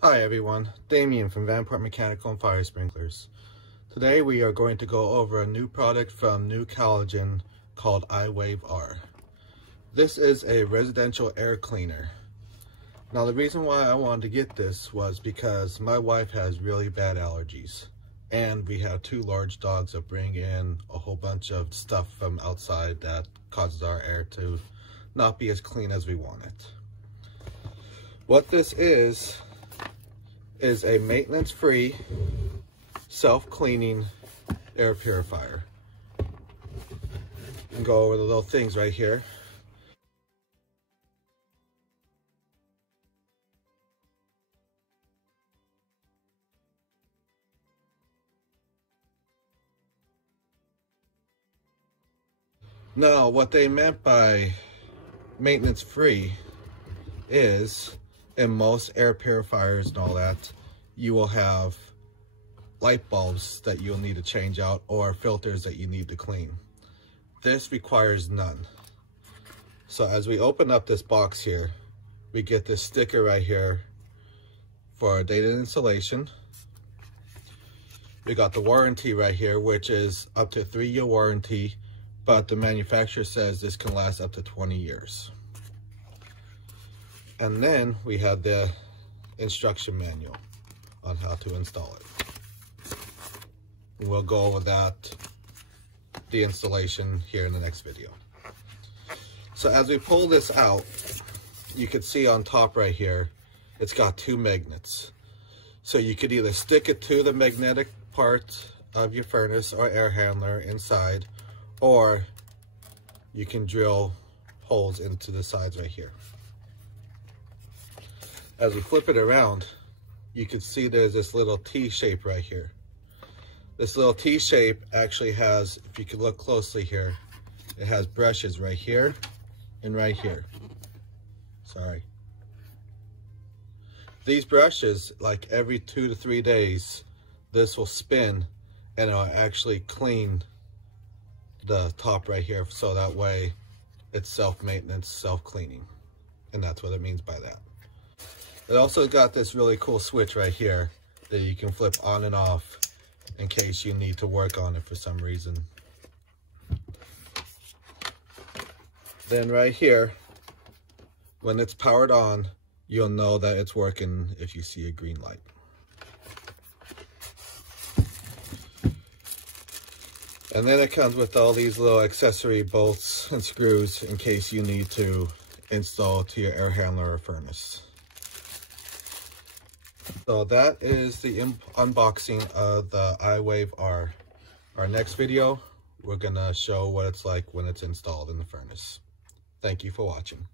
Hi everyone, Damien from Vanport Mechanical and Fire Sprinklers. Today we are going to go over a new product from New Collagen called iWave-R. This is a residential air cleaner. Now the reason why I wanted to get this was because my wife has really bad allergies. And we have two large dogs that bring in a whole bunch of stuff from outside that causes our air to not be as clean as we want it. What this is a maintenance-free, self-cleaning air purifier. You can go over the little things right here. Now, what they meant by maintenance-free is, in most air purifiers and all that, you will have light bulbs that you'll need to change out or filters that you need to clean. This requires none. So as we open up this box here, we get this sticker right here for dated installation. We got the warranty right here, which is up to 3-year warranty, but the manufacturer says this can last up to 20 years. And then we have the instruction manual on how to install it. And we'll go over that, the installation, here in the next video. So as we pull this out, you can see on top right here, it's got 2 magnets. So you could either stick it to the magnetic part of your furnace or air handler inside, or you can drill holes into the sides right here. As we flip it around, you can see there's this little T shape right here. This little T shape actually has, if you can look closely here, it has brushes right here and right here. Sorry. These brushes, like every 2 to 3 days, this will spin and it'll actually clean the top right here, so that way it's self-maintenance, self-cleaning. And that's what it means by that. It also got this really cool switch right here that you can flip on and off in case you need to work on it for some reason. Then right here, when it's powered on, you'll know that it's working if you see a green light. And then it comes with all these little accessory bolts and screws in case you need to install to your air handler or furnace. So that is the unboxing of the iWave-R. Our next video, we're gonna show what it's like when it's installed in the furnace. Thank you for watching.